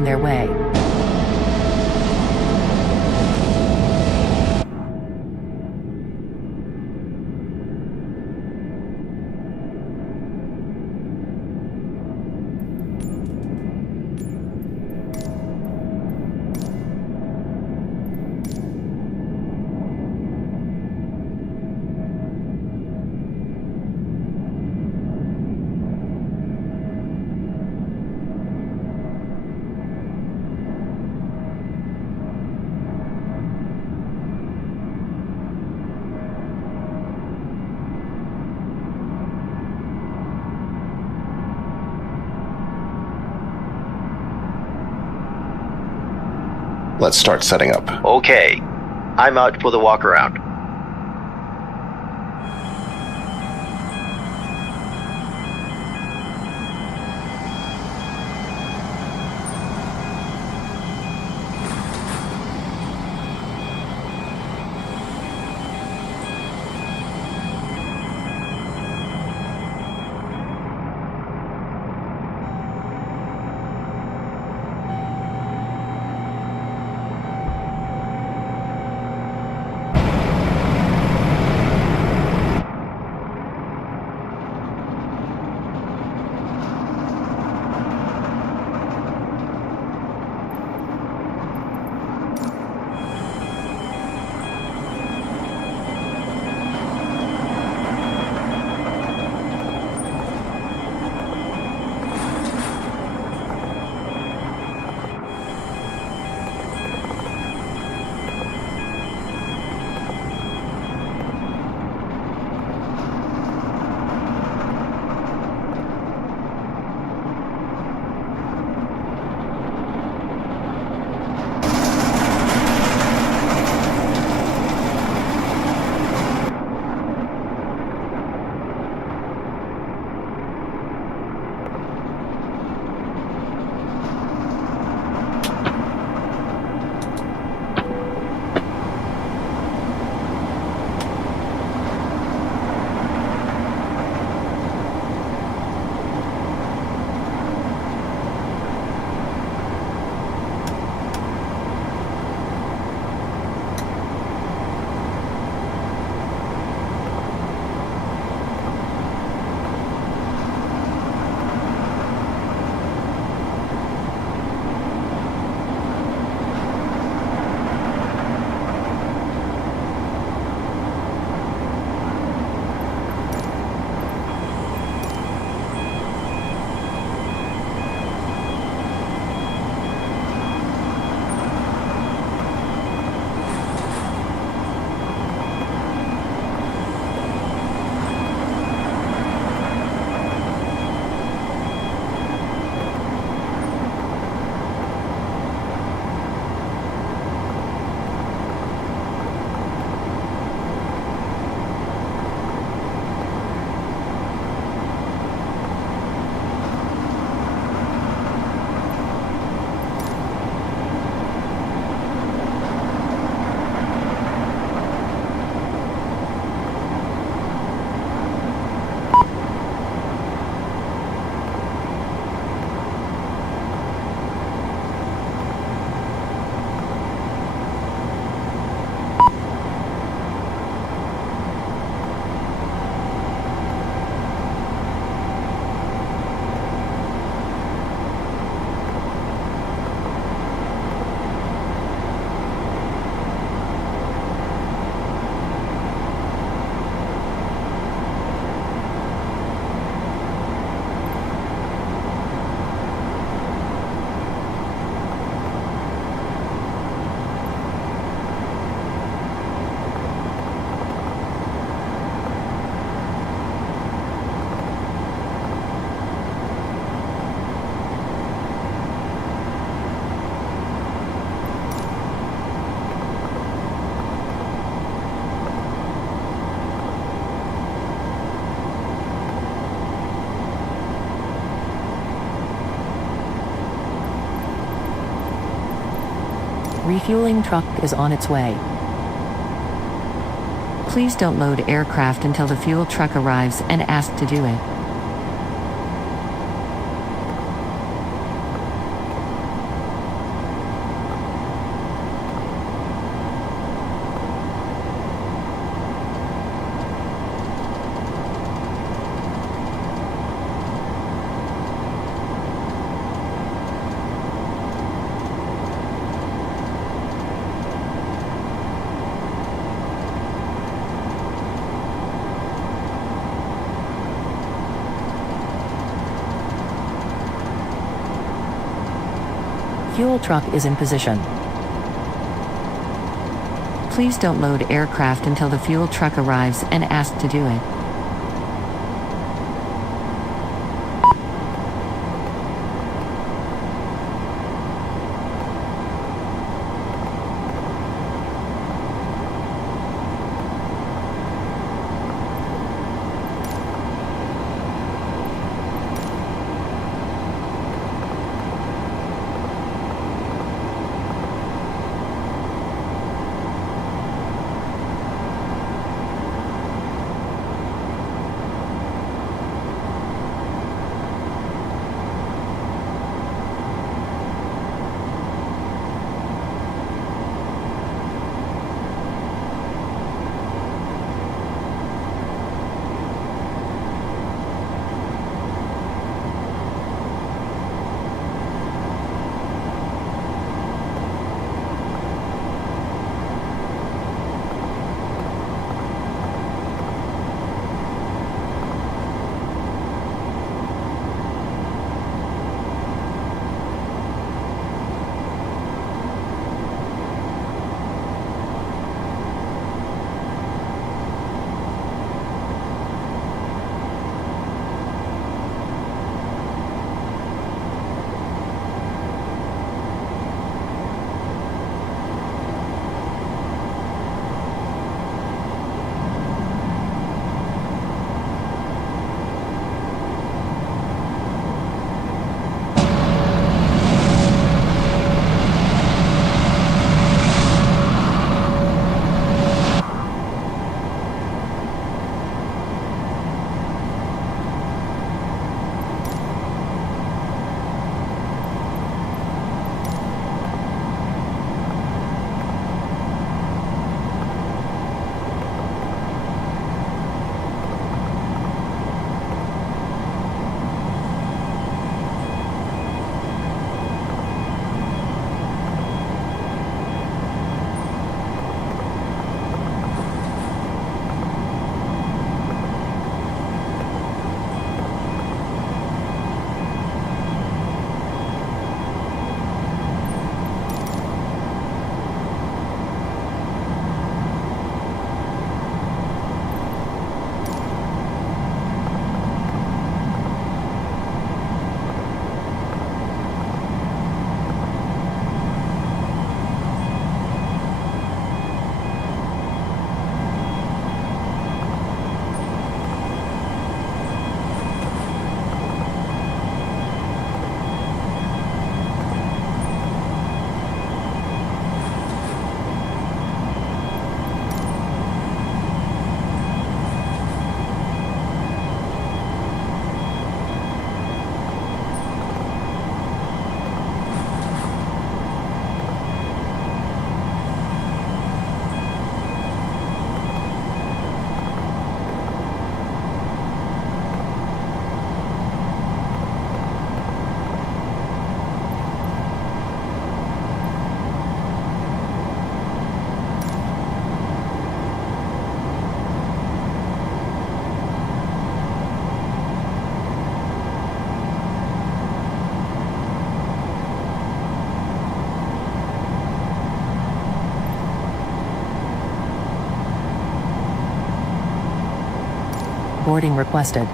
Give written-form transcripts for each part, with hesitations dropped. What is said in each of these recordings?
on their way. Let's start setting up. Okay. I'm out for the walk around. Refueling truck is on its way. Please don't load aircraft until the fuel truck arrives and ask to do it. fuel truck is in position. Please don't load aircraft until the fuel truck arrives and ask to do it. Boarding requested.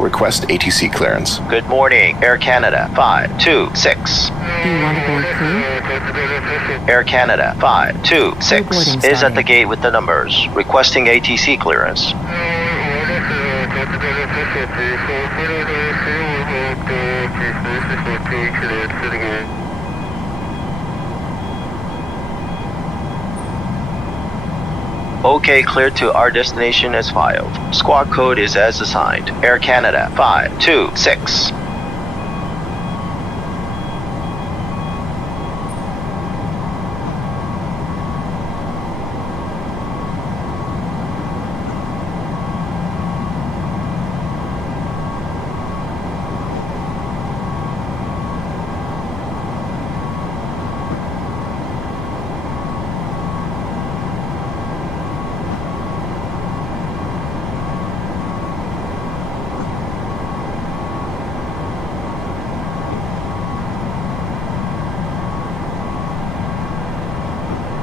Request ATC clearance. Good morning, Air Canada 526. Do you want to board crew? Air Canada 526 is at the gate with the numbers, requesting ATC clearance. OK, cleared to our destination as filed. Squawk code is as assigned. Air Canada 526.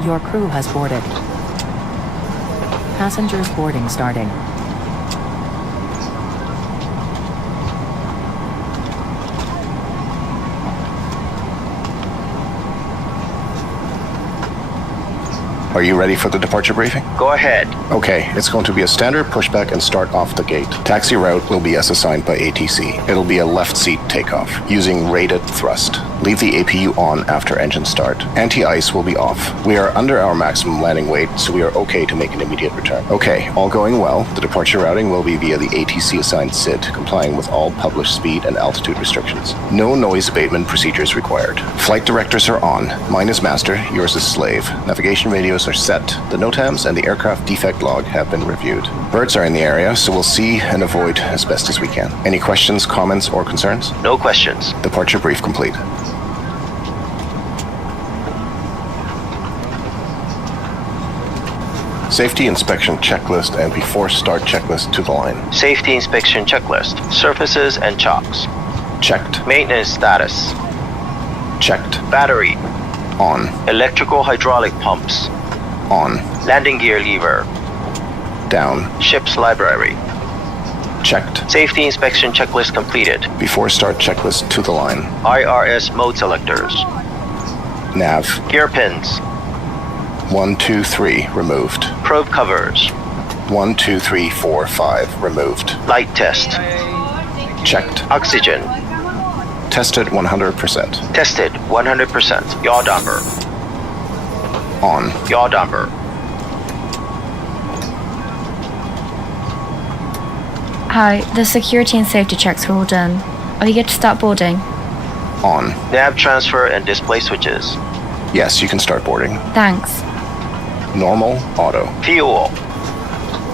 Your crew has boarded. Passengers boarding starting. Are you ready for the departure briefing? Go ahead. Okay, it's going to be a standard pushback and start off the gate. Taxi route will be as assigned by ATC. It'll be a left seat takeoff, using rated thrust. Leave the APU on after engine start. Anti-ice will be off. We are under our maximum landing weight, so we are okay to make an immediate return. Okay, all going well. The departure routing will be via the ATC assigned SID, complying with all published speed and altitude restrictions. No noise abatement procedures required. Flight directors are on. Mine is master, yours is slave. Navigation radios are set. The NOTAMs and the aircraft defect log have been reviewed. Birds are in the area, so we'll see and avoid as best as we can. Any questions, comments, or concerns? No questions. Departure brief complete. Safety inspection checklist and before start checklist to the line. Safety inspection checklist. Surfaces and chocks. Checked. Maintenance status. Checked. Battery. On. Electrical hydraulic pumps. On. Landing gear lever. Down. Ship's library. Checked. Safety inspection checklist completed. Before start checklist to the line. IRS mode selectors. Nav. Gear pins. 1, 2, 3 removed. Probe covers. 1, 2, 3, 4, 5 removed. Light test. Checked. Oxygen. Tested 100%. Tested 100%. Yaw damper. On. Yaw damper. Hi, the security and safety checks are all done. Are you good to start boarding? On. Nav transfer and display switches. Yes, you can start boarding. Thanks. Normal, auto. Fuel.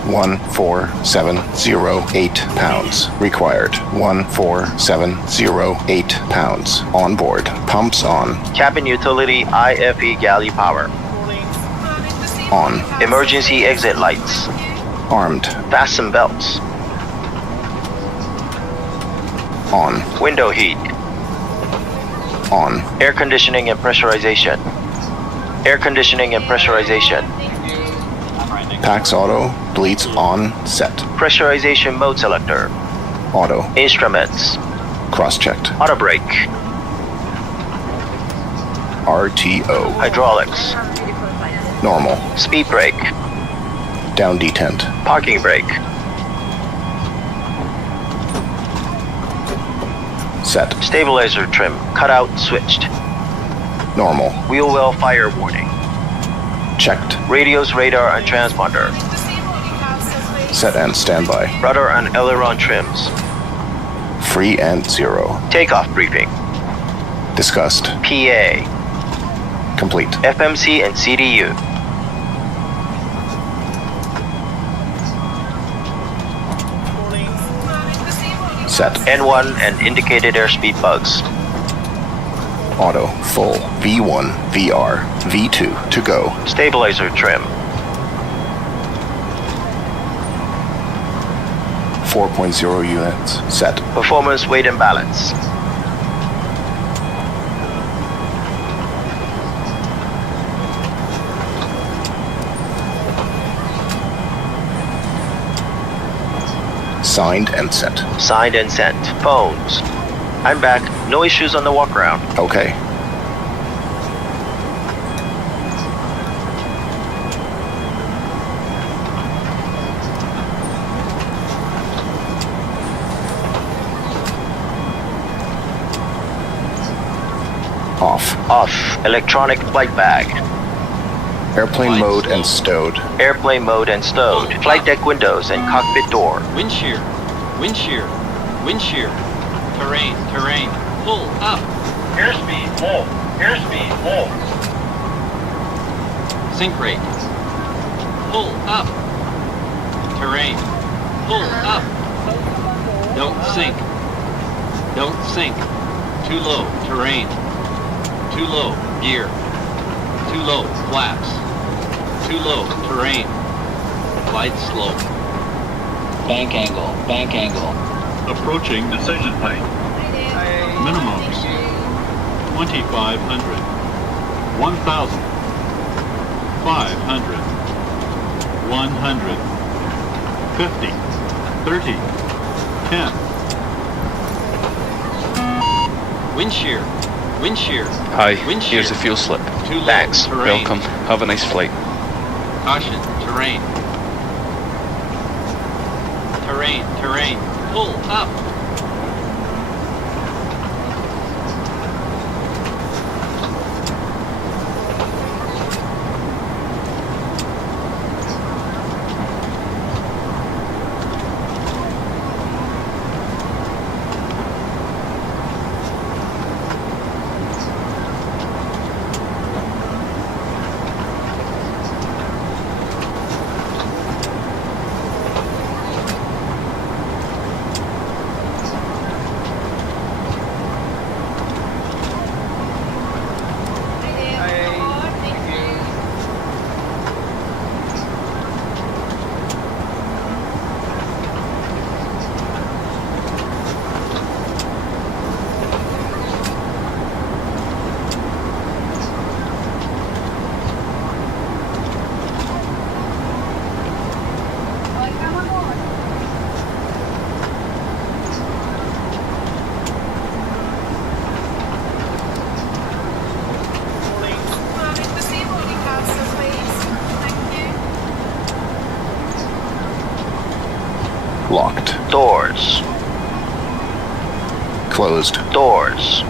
14708 pounds. Required. 14708 pounds. On board. Pumps on. Cabin utility IFE galley power. On. Emergency exit lights. Armed. Fasten belts. On. Window heat. On. Air conditioning and pressurization. Air conditioning and pressurization. Pax auto. Bleeds on. Set. Pressurization mode selector. Auto. Instruments. Cross-checked. Auto brake. RTO. Hydraulics. Normal. Speed brake. Down detent. Parking brake. Set. Stabilizer trim. Cutout switched. Normal. Wheel well fire warning. Checked. Radios, radar, and transponder. Set and standby. Rudder and aileron trims. Free and 0. Takeoff briefing. Discussed. PA. Complete. FMC and CDU. Set. N1 and indicated airspeed bugs. Auto. Full. V1. VR. V2. To go. Stabilizer trim. 4.0 units. Set. Performance weight and balance. Signed and sent. Signed and sent. Phones. I'm back. No issues on the walk around. Okay. Off. Electronic flight bag. Airplane Flight mode slow. and stowed. Airplane mode and stowed. Flight deck windows and cockpit door. Wind shear. Wind shear. Wind shear. Terrain. Terrain. Pull up. Airspeed low. Airspeed low. Sink rate. Pull up. Terrain. Pull up. Don't sink. Don't sink. Too low. Terrain. Too low. Gear. Too low. Flaps. Too low. Terrain. Glide slow. Bank angle. Bank angle. Approaching decision height. Minimums. 2,500. 1,000. 500. 100. 50. 30. 10. Wind shear. Wind shear. Hi, Wind here's shear. the fuel slip. Too low. Thanks. Terrain. Welcome. Have a nice flight. Caution. Terrain. Terrain. Terrain. Pull up. Locked. Doors. Closed. Doors.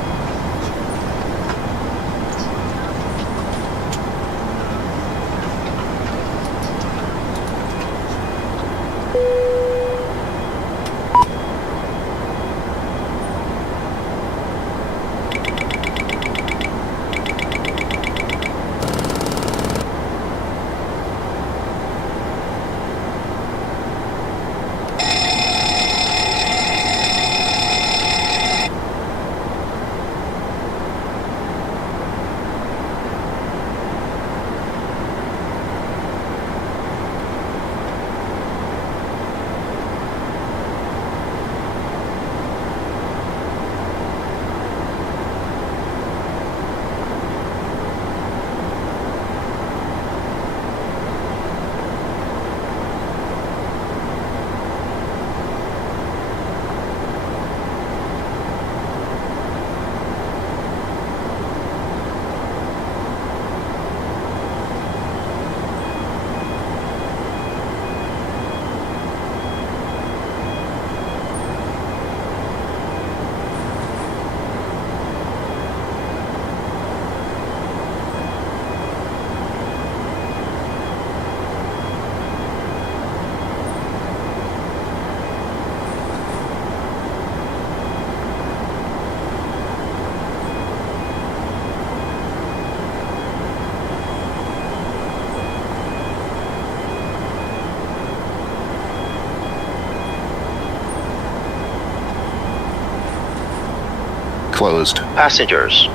Closed. Passengers.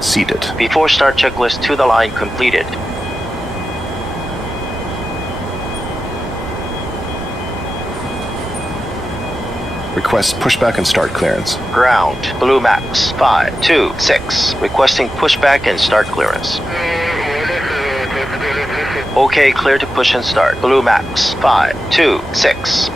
Seated. Before start checklist to the line completed. Request pushback and start clearance. Ground. Blue Max. 526. Requesting pushback and start clearance. Okay, clear to push and start. Blue Max. 526.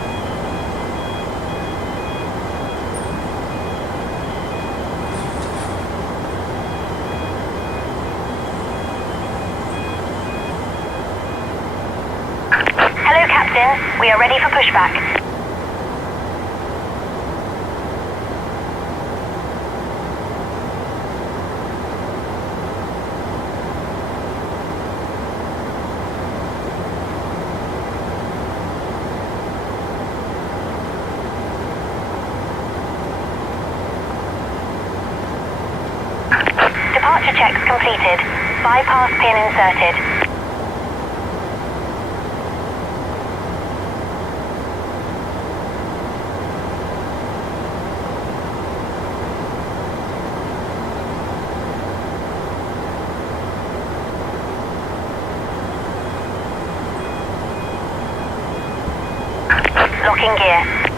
Hello, Captain. We are ready for pushback. Safety checks completed. Bypass pin inserted. Locking gear.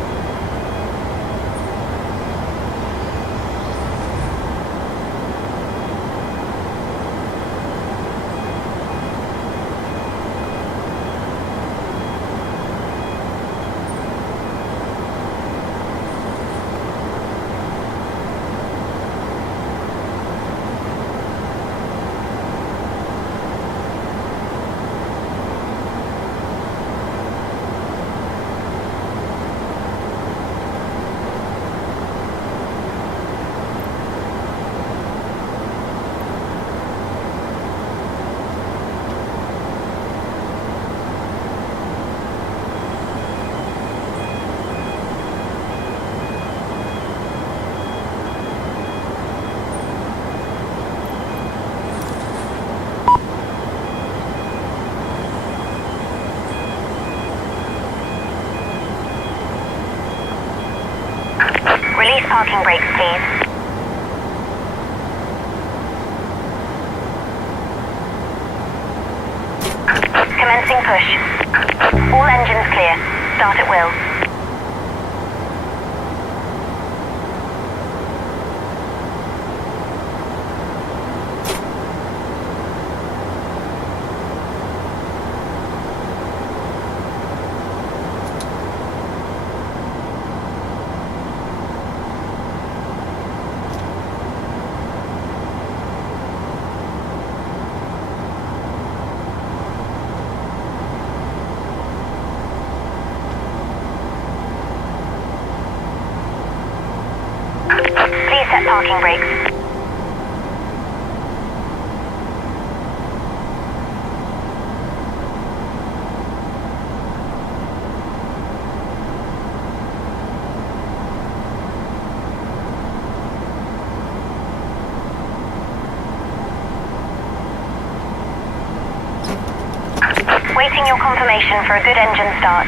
Release parking brakes, please. Commencing push. All engines clear. Start at will. Please set parking brakes. Waiting your confirmation for a good engine start.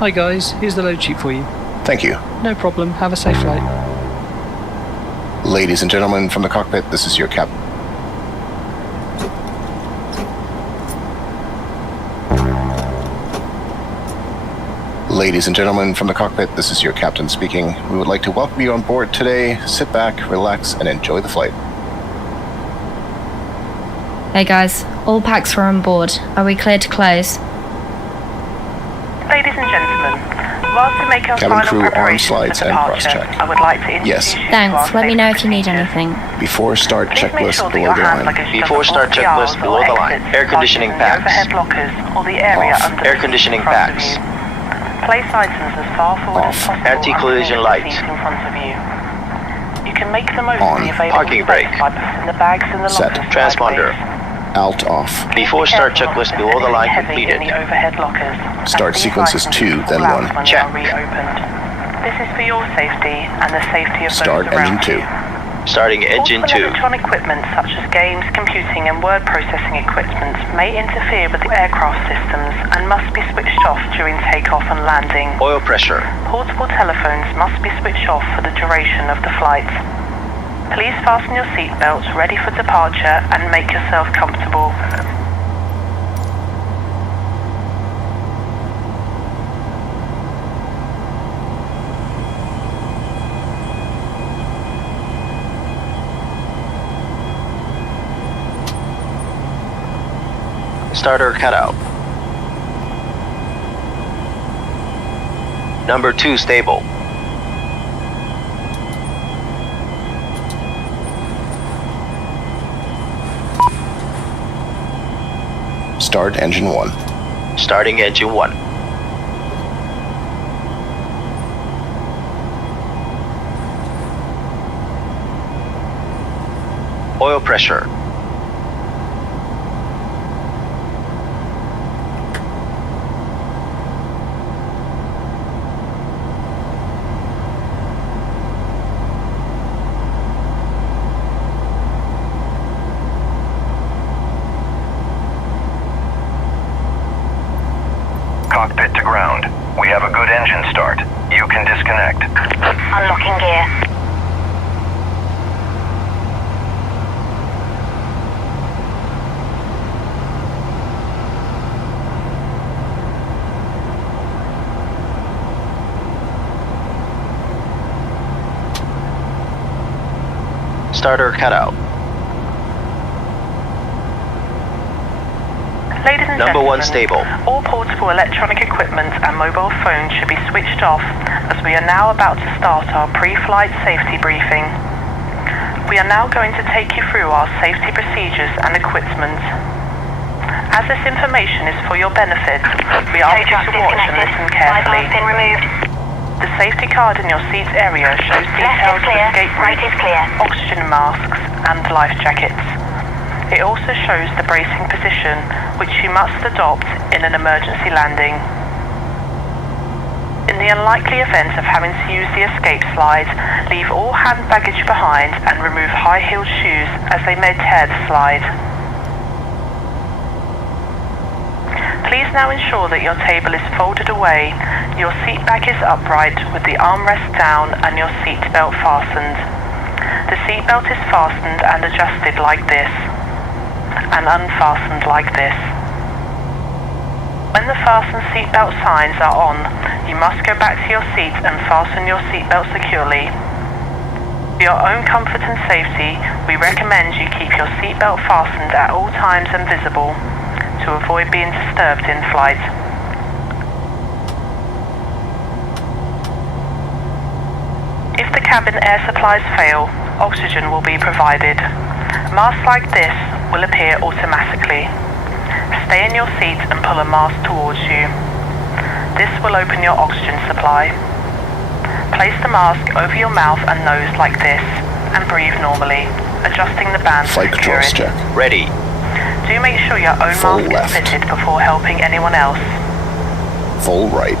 Hi guys, here's the load sheet for you. Thank you. No problem, have a safe flight. Ladies and gentlemen from the cockpit, this is your cap. Ladies and gentlemen from the cockpit, this is your captain speaking. We would like to welcome you on board today. Sit back, relax, and enjoy the flight. Hey guys, all packs are on board. Are we clear to close? Ladies and gentlemen, whilst we make our Cabin final crew, arm preparations slides, for and departure, cross-check. I would like to introduce Yes. you to Thanks, our let me know if you need safety anything. Before start Please make checklist sure that below your the hand line. luggage Before doesn't start block the checklist aisle below or the line. exits Air conditioning faster than the packs. overhead lockers or the area Off. under the Air seat conditioning in front of packs. you. Place items as far forward as Off. possible Anti-collision underneath the lights. seat in front of you. You can make the most On. of the available Parking space brake. by putting the bags in the Set. lockers Transponder. sideways. Alt off. Before start checklist below the line Heavy completed. in the overhead lockers. Start As these sequence is items 2, fall then out 1. when they Check. are reopened. This is for your safety and the safety of Start those around engine 2. you. Starting engine Portable 2. electronic equipment such as games, computing and word processing equipment may interfere with the aircraft systems and must be switched off during takeoff and landing. Oil pressure. Portable telephones must be switched off for the duration of the flight. Please fasten your seatbelts ready for departure and make yourself comfortable. Starter cutout. Number 2 stable. Start engine 1. Starting engine 1. Oil pressure. We have a good engine start. You can disconnect. Unlocking gear. Starter cutout. Ladies and Number gentlemen, 1 stable. all portable electronic equipment and mobile phones should be switched off as we are now about to start our pre-flight safety briefing. We are now going to take you through our safety procedures and equipment. As this information is for your benefit, we ask you to watch and listen carefully. Bypass pin removed. The safety card in your seat area shows Left details is of clear, escape right routes, is clear. oxygen masks and life jackets. It also shows the bracing position which you must adopt in an emergency landing. In the unlikely event of having to use the escape slide, leave all hand baggage behind and remove high-heeled shoes as they may tear the slide. Please now ensure that your table is folded away, your seat back is upright with the armrest down and your seat belt fastened. The seat belt is fastened and adjusted like this, and unfastened like this. When the fasten seatbelt signs are on, you must go back to your seat and fasten your seatbelt securely. For your own comfort and safety, we recommend you keep your seatbelt fastened at all times and visible to avoid being disturbed in flight. If the cabin air supplies fail, oxygen will be provided. Masks like this will appear automatically. Stay in your seat and pull a mask towards you. This will open your oxygen supply. Place the mask over your mouth and nose like this and breathe normally, adjusting the band to Flight secure controls it. check. Ready. Do make sure your own Full mask left. is fitted before helping anyone else. Full right.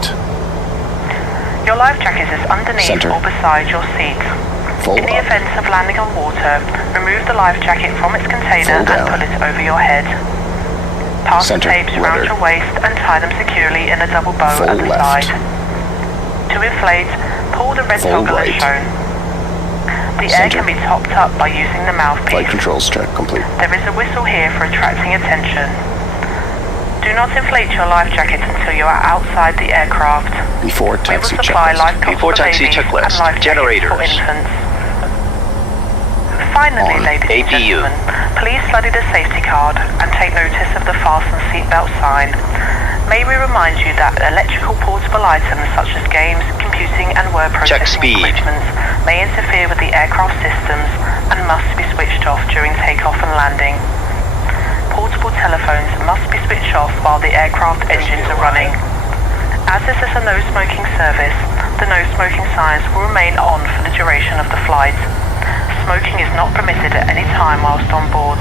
Your life jacket is underneath Center. or beside your seat. Full In the up. event of landing on water, remove the life jacket from its container Full and down. put it over your head. Pass Center, the tapes around rudder. your waist and tie them securely in a double bow Full at the left. side. To inflate, pull the red Full toggle right. as shown. The air Center. can be topped up by using the Flight mouthpiece. controls check complete. There is a whistle here for attracting attention. Do not inflate your life jacket until you are outside the aircraft. Before We will taxi supply checklist. life cots Before for taxi babies checklist. and life jackets Generators. for infants. Finally, On. ladies and APU. gentlemen, please study the safety card and take notice of the fasten seatbelt sign. May we remind you that electrical portable items such as games, computing and word Check processing speed. equipment may interfere with the aircraft systems and must be switched off during takeoff and landing. Portable telephones must be switched off while the aircraft engines are running. As this is a no smoking service, the no smoking signs will remain on for the duration of the flight. Smoking is not permitted at any time whilst on board.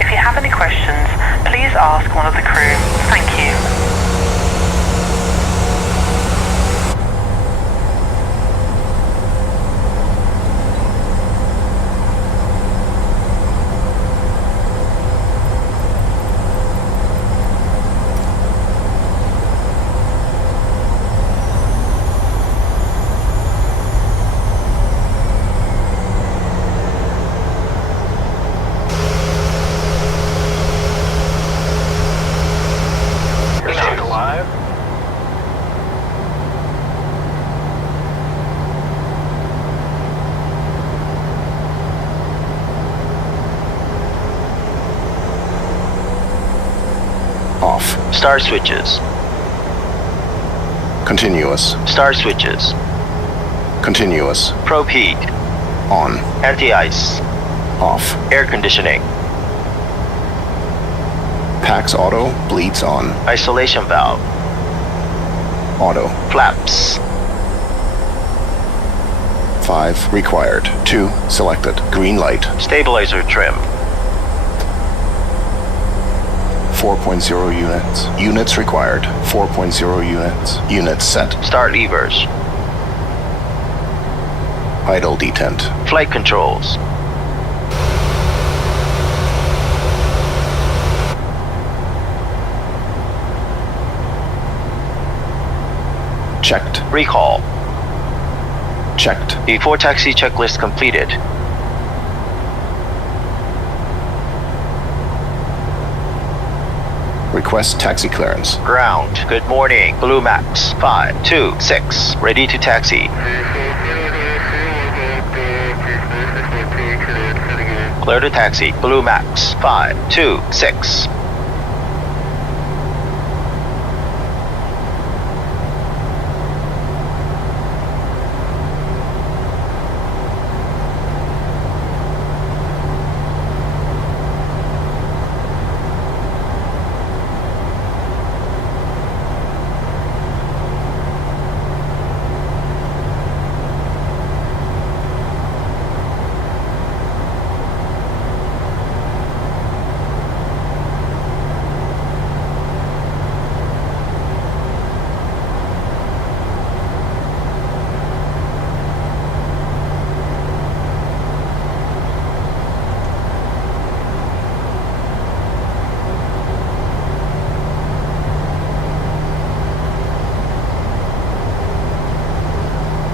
If you have any questions, please ask one of the crew. Thank you. Off. Star switches. Continuous. Star switches. Continuous. Probe heat. On. Anti-ice. Off. Air conditioning. Pax auto. Bleeds on. Isolation valve. Auto. Flaps. 5 required. 2 selected. Green light. Stabilizer trim. 4.0 units. Units required. 4.0 units. Units set. Start levers. Idle detent. Flight controls. Checked. Recall. Checked. Before taxi checklist completed. Request taxi clearance. Ground. Good morning. Blue Max 526. Ready to taxi. Clear to taxi. Blue Max 526.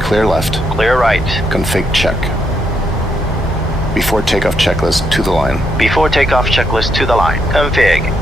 Clear left. Clear right. Config check. Before takeoff checklist to the line. Before takeoff checklist to the line. Config.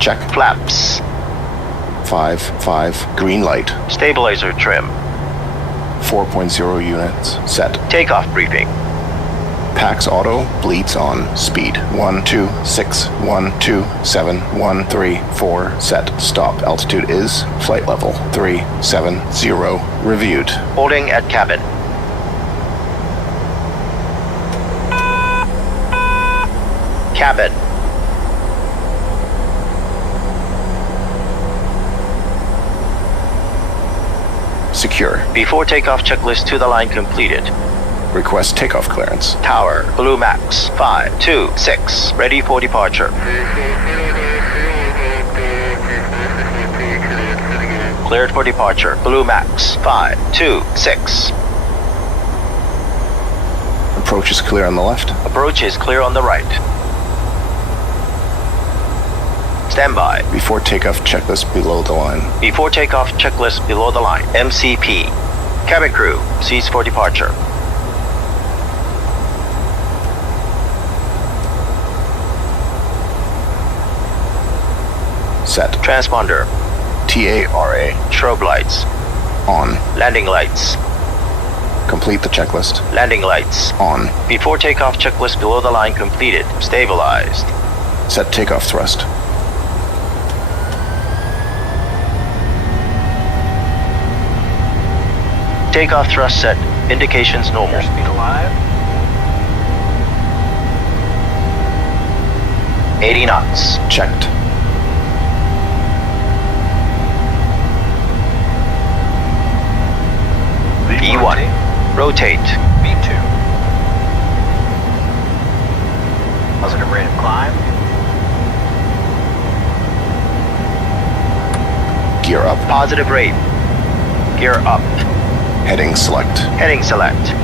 Check. Flaps. 5, green light. Stabilizer trim. 4.0 units set. Takeoff briefing. PAX Auto bleeds on. Speed 126127134. Set. Stop. Altitude is flight level 370. Reviewed. Holding at cabin. Cabin. Secure. Before takeoff checklist to the line completed. Request takeoff clearance. Tower, Blue Max, 526, ready for departure. Cleared for departure, Blue Max, 526. Approach is clear on the left. Approach is clear on the right. Stand by. Before takeoff checklist below the line. Before takeoff checklist below the line. MCP. Cabin crew, cease for departure. Set. Transponder. TARA. Strobe lights. On. Landing lights. Complete the checklist. Landing lights. On. Before takeoff checklist below the line completed. Stabilized. Set takeoff thrust. Takeoff thrust set. Indications normal. Speed alive. 80 knots. Checked. V1. Rotate. V2. Positive rate of climb. Gear up. Positive rate. Gear up. Heading select. Heading select.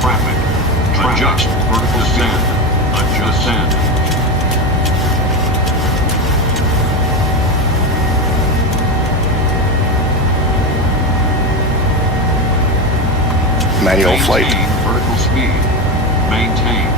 Traffic. Adjust vertical descent. Adjust descent. Manual flight. Vertical speed. Maintain.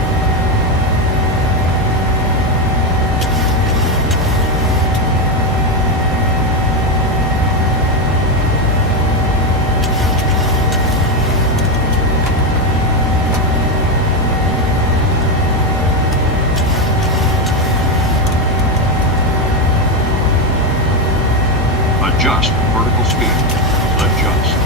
Adjust vertical speed. Adjust.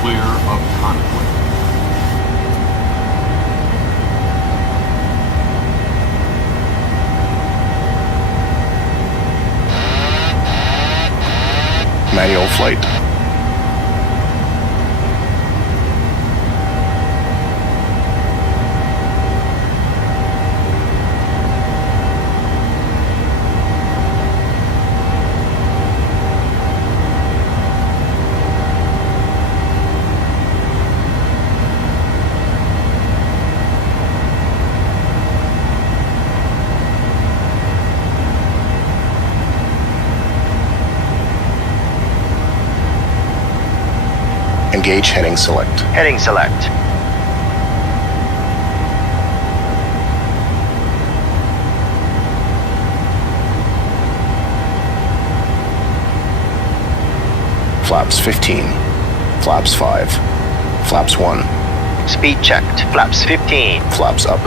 Clear of conflict. Manual flight. Engage heading select. Heading select. Flaps 15. Flaps 5. Flaps 1. Speed checked. Flaps 15. Flaps up.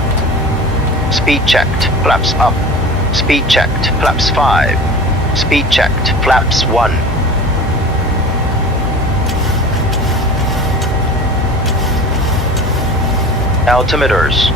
Speed checked. Flaps up. Speed checked. Flaps 5. Speed checked. Flaps 1. Altimeters.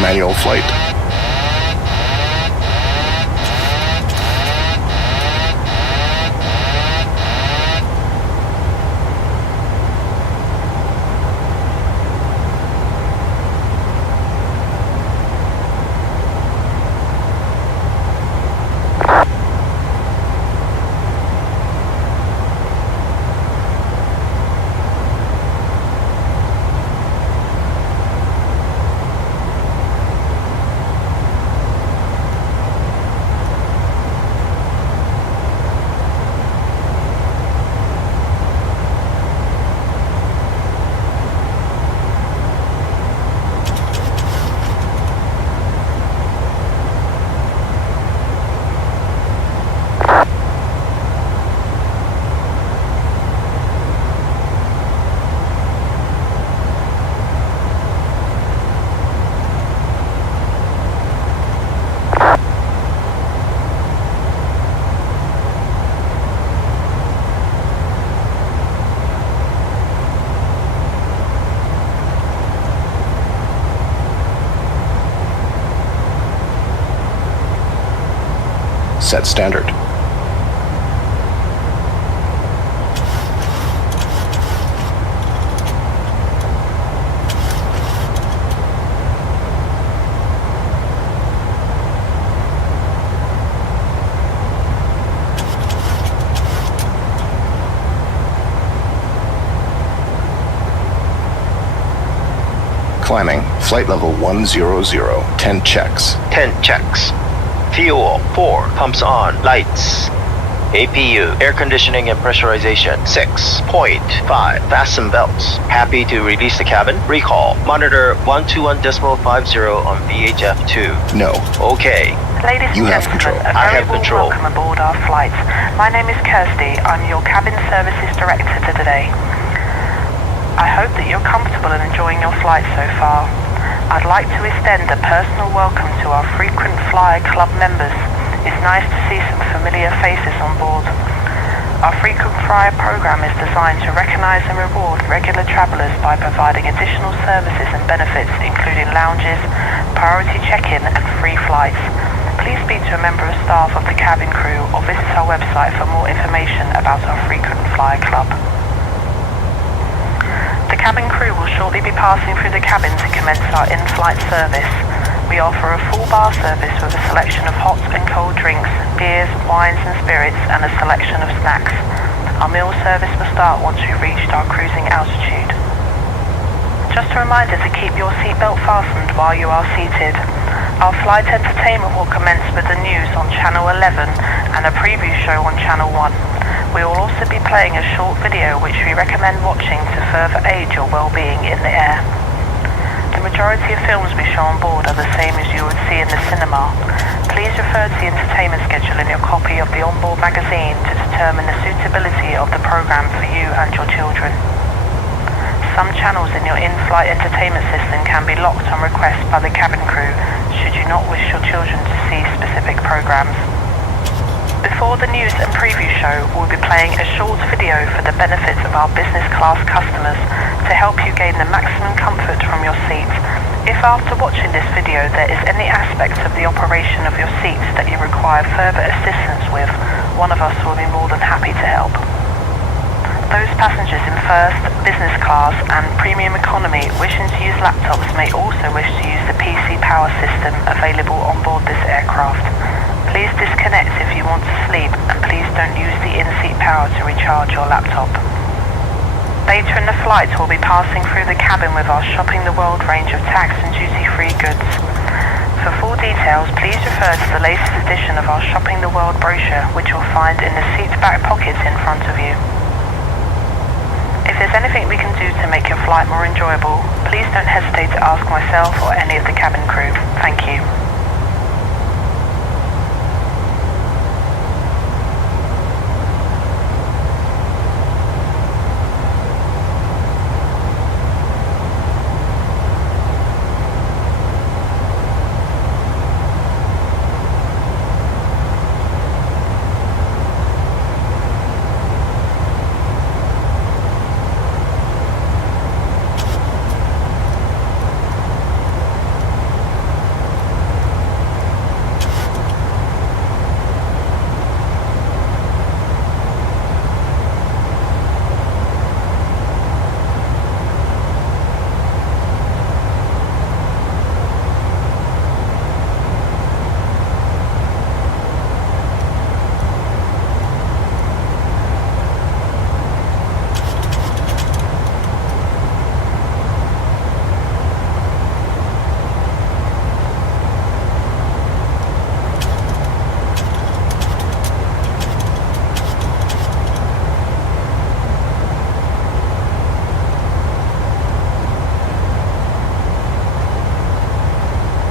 Manual flight. Set standard. Climbing, flight level 100, 10 checks. 10 checks. Fuel 4, pumps on, lights. APU, air conditioning and pressurization 6.5, fasten belts. Happy to release the cabin? Recall, monitor 121.50 on VHF2. No. Okay. Ladies You and have gentlemen, control. a I very have warm control. welcome aboard our flight. My name is Kirsty. I'm your cabin services director for today. I hope that you're comfortable and enjoying your flight so far. I'd like to extend a personal welcome to our frequent flyer club members. It's nice to see some familiar faces on board. Our frequent flyer program is designed to recognize and reward regular travelers by providing additional services and benefits, including lounges, priority check-in, and free flights. Please speak to a member of staff of the cabin crew or visit our website for more information about our frequent flyer club. The cabin crew will shortly be passing through the cabin to commence our in-flight service. We offer a full bar service with a selection of hot and cold drinks, beers, wines and spirits, and a selection of snacks. Our meal service will start once we've reached our cruising altitude. Just a reminder to keep your seatbelt fastened while you are seated. Our flight entertainment will commence with the news on Channel 11 and a preview show on Channel 1. We will also be playing a short video which we recommend watching to further aid your well-being in the air. The majority of films we show on board are the same as you would see in the cinema. Please refer to the entertainment schedule in your copy of the onboard magazine to determine the suitability of the program for you and your children. Some channels in your in-flight entertainment system can be locked on request by the cabin crew should you not wish your children to see specific programs. Before the news and preview show, we'll be playing a short video for the benefits of our business class customers to help you gain the maximum comfort from your seat. If after watching this video there is any aspect of the operation of your seats that you require further assistance with, one of us will be more than happy to help. Those passengers in first, business class and premium economy wishing to use laptops may also wish to use the PC power system available on board this aircraft. Please disconnect if you want to sleep and please don't use the in-seat power to recharge your laptop. Later in the flight we'll be passing through the cabin with our Shopping the World range of tax and duty-free goods. For full details, please refer to the latest edition of our Shopping the World brochure, which you'll find in the seat back pockets in front of you. If there's anything we can do to make your flight more enjoyable, please don't hesitate to ask myself or any of the cabin crew. Thank you.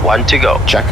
1 to go. Check.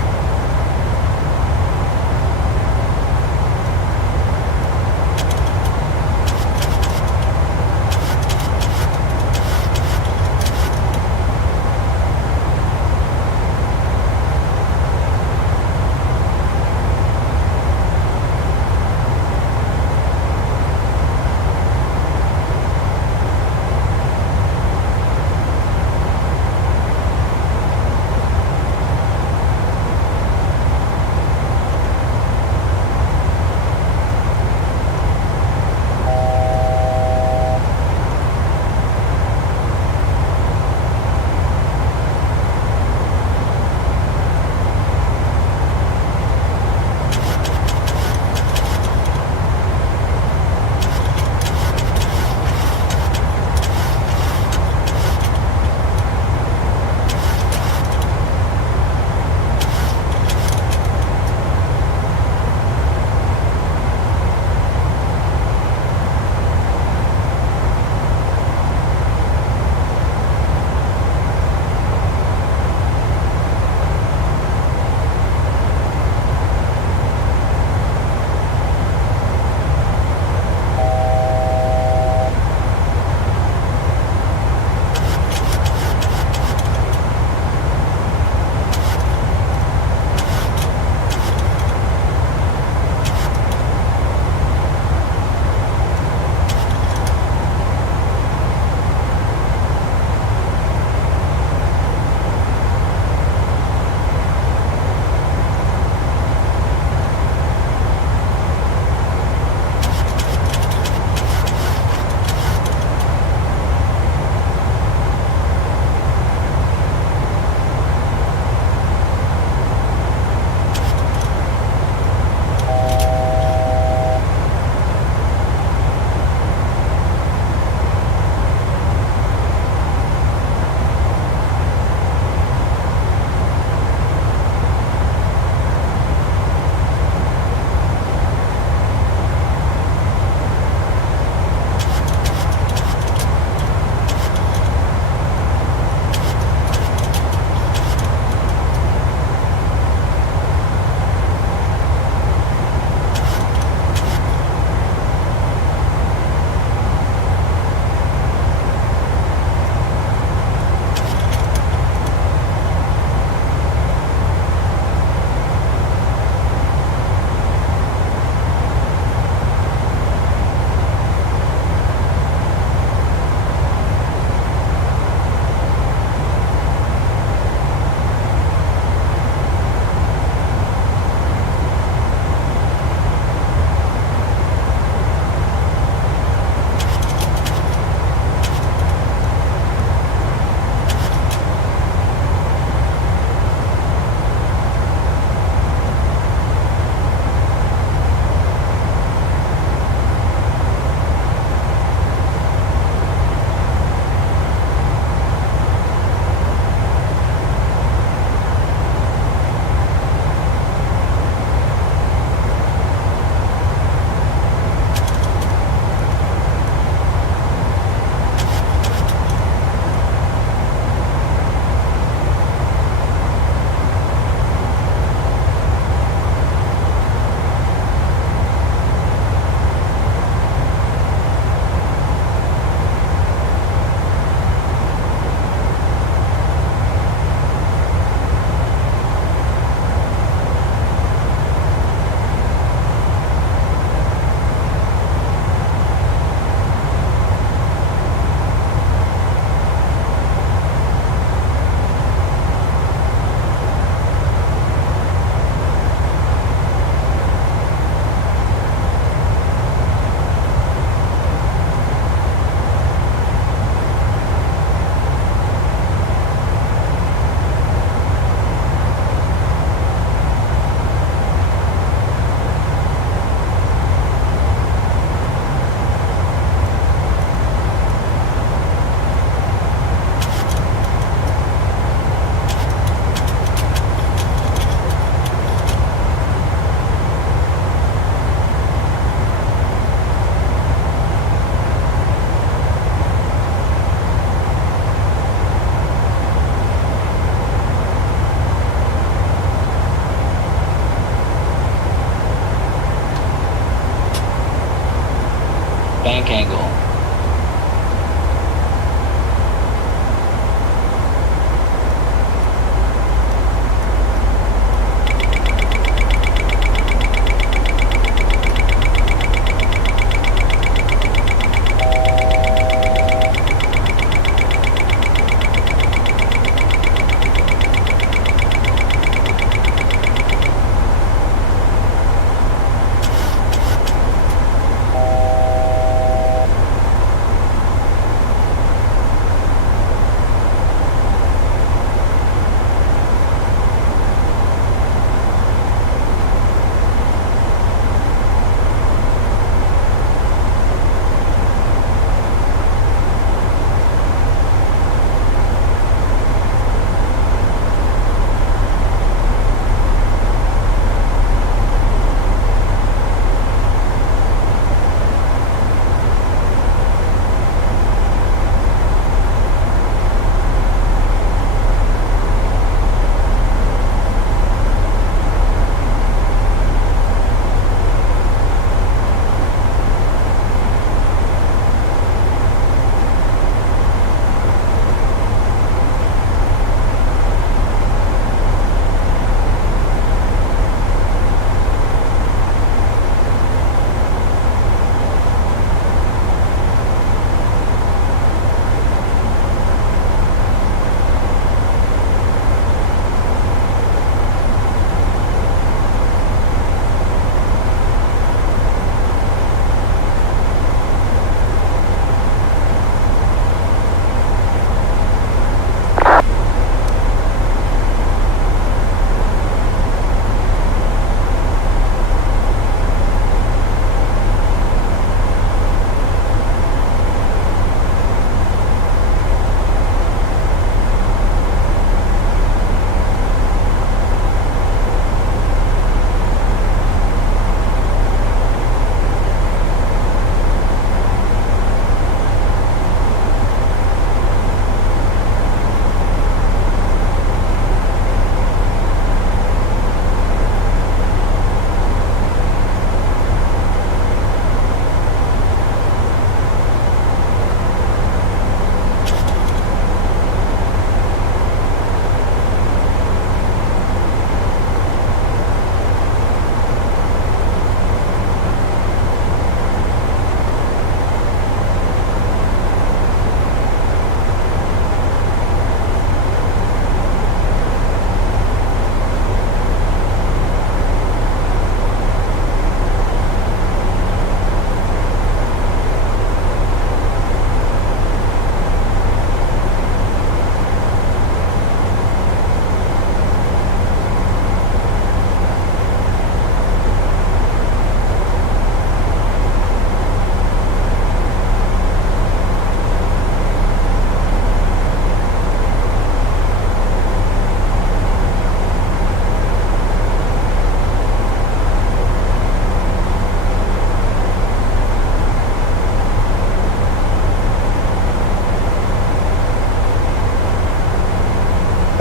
angle.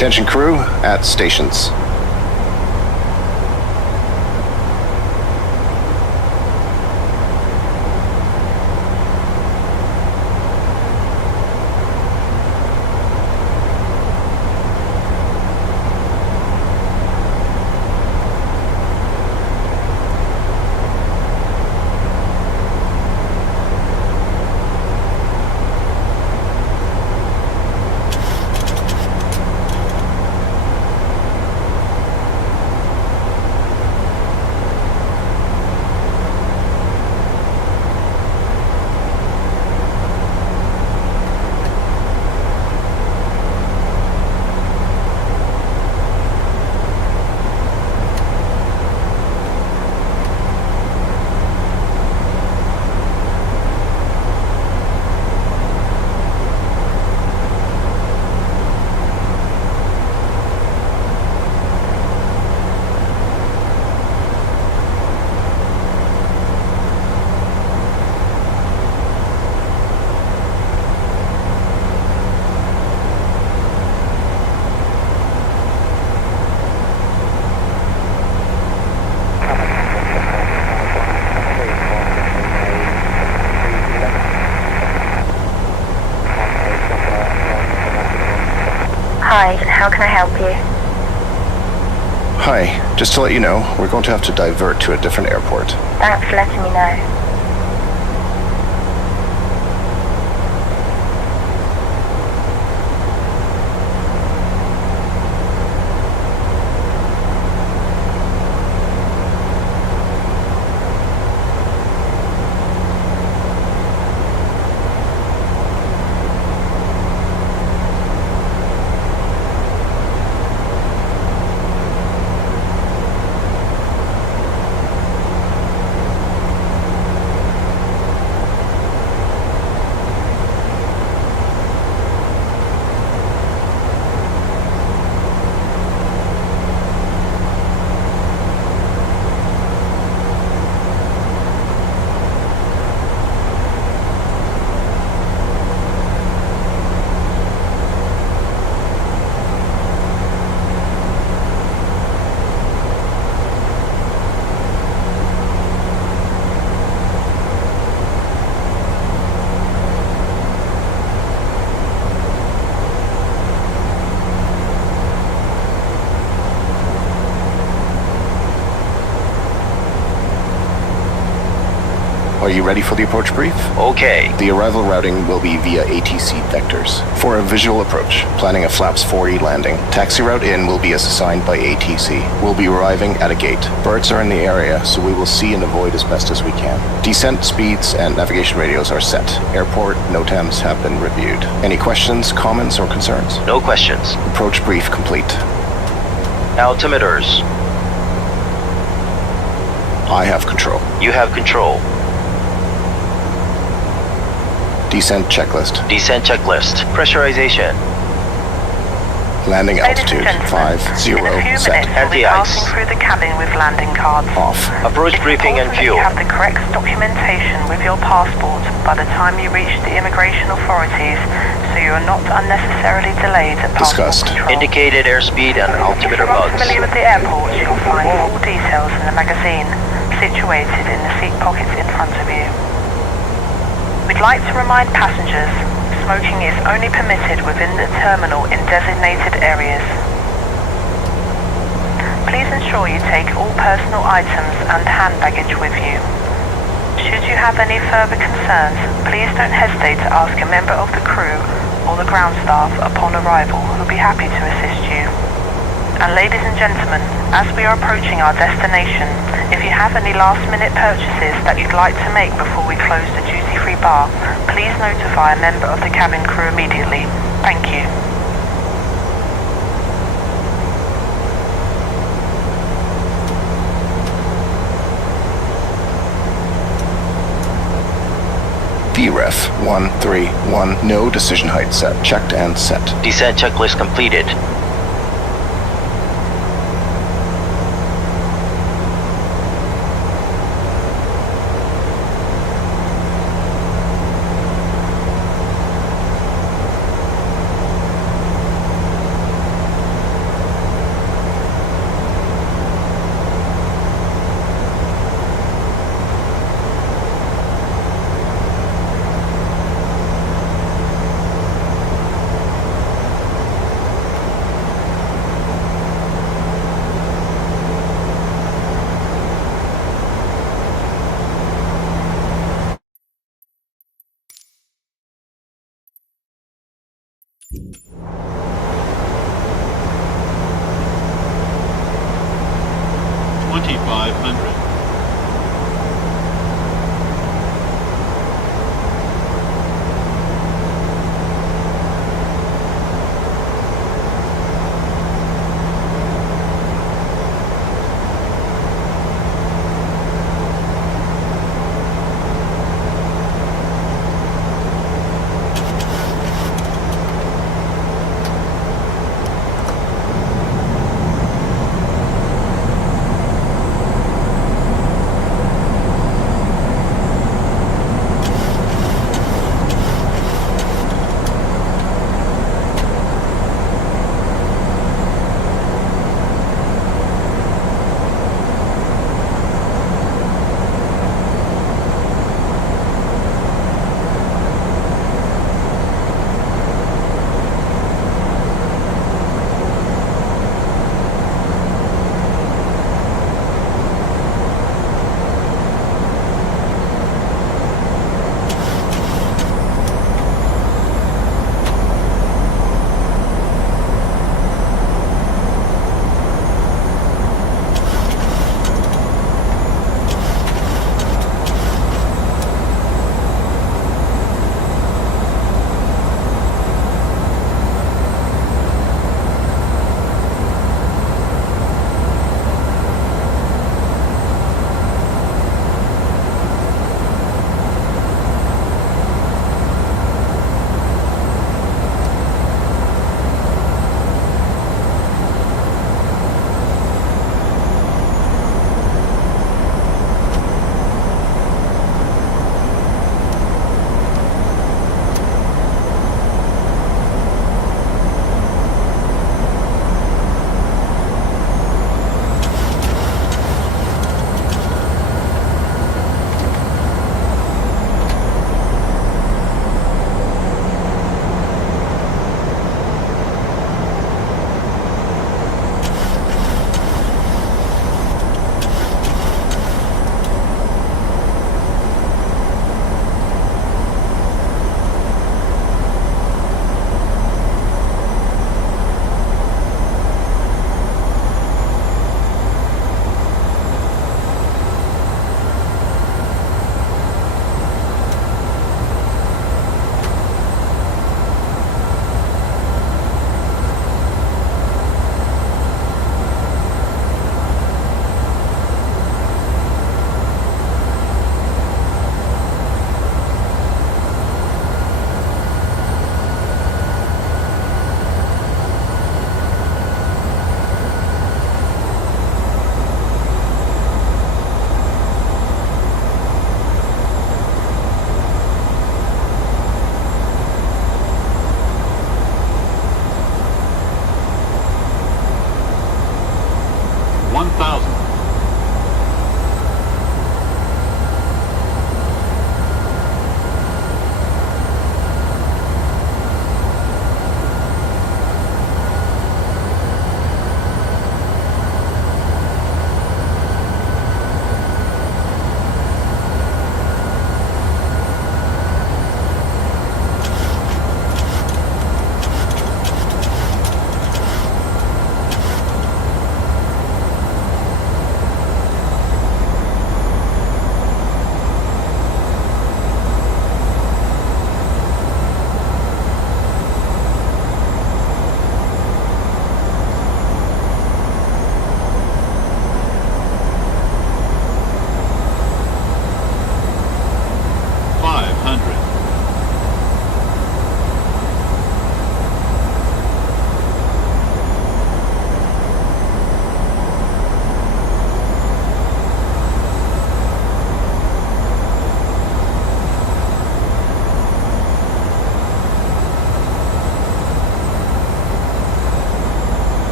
Attention crew at stations. Hi, how can I help you? Hi, just to let you know, we're going to have to divert to a different airport. Thanks for letting me know. Are you ready for the approach brief? Okay. The arrival routing will be via ATC vectors. For a visual approach, planning a flaps 40 landing. Taxi route in will be as assigned by ATC. We'll be arriving at a gate. Birds are in the area, so we will see and avoid as best as we can. Descent speeds and navigation radios are set. Airport NOTAMs have been reviewed. Any questions, comments, or concerns? No questions. Approach brief complete. Altimeters. I have control. You have control. Descent checklist. Descent checklist. Pressurization. Landing Ladies altitude and gentlemen, 50 in a few set. minutes we'll be Anti-ice. passing through the cabin with landing cards. Off. Approach It's briefing and important that fuel. you have the correct documentation with your passport by the time you reach the immigration authorities, so you are not unnecessarily delayed at passport Discussed. control. Indicated airspeed and If altimeter you're not bugs. familiar with the airport, you'll find all details in the magazine, situated in the seat pockets in front of you. We'd like to remind passengers, smoking is only permitted within the terminal in designated areas. Please ensure you take all personal items and hand baggage with you. Should you have any further concerns, please don't hesitate to ask a member of the crew or the ground staff upon arrival, who'll be happy to assist you. And ladies and gentlemen, as we are approaching our destination, if you have any last-minute purchases that you'd like to make before we close the duty-free bar, please notify a member of the cabin crew immediately. Thank you. VREF 131. No decision height set. Checked and set. Descent checklist completed.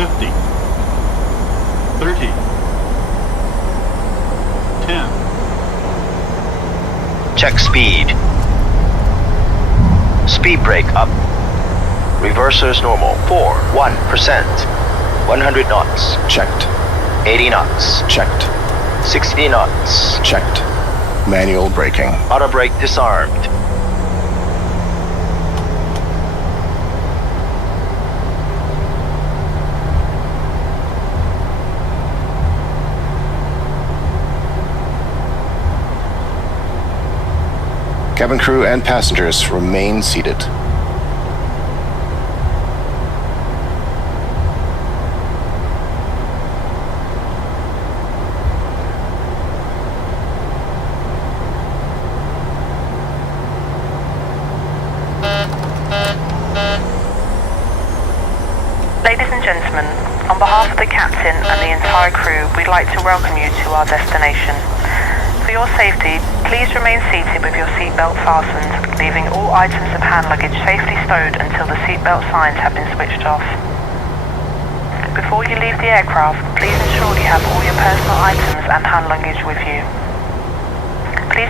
50, 30, 10, Check speed. Speed brake up. Reversers normal. 1%. 100 knots. Checked. 80 knots. Checked. 60 knots. Checked. Manual braking. Auto brake disarmed. Cabin crew and passengers remain seated. Ladies and gentlemen, on behalf of the captain and the entire crew, we'd like to welcome you to our destination. For your safety, please remain seated with your seatbelt fastened, leaving all items of hand luggage safely stowed until the seatbelt signs have been switched off. Before you leave the aircraft, please ensure you have all your personal items and hand luggage with you.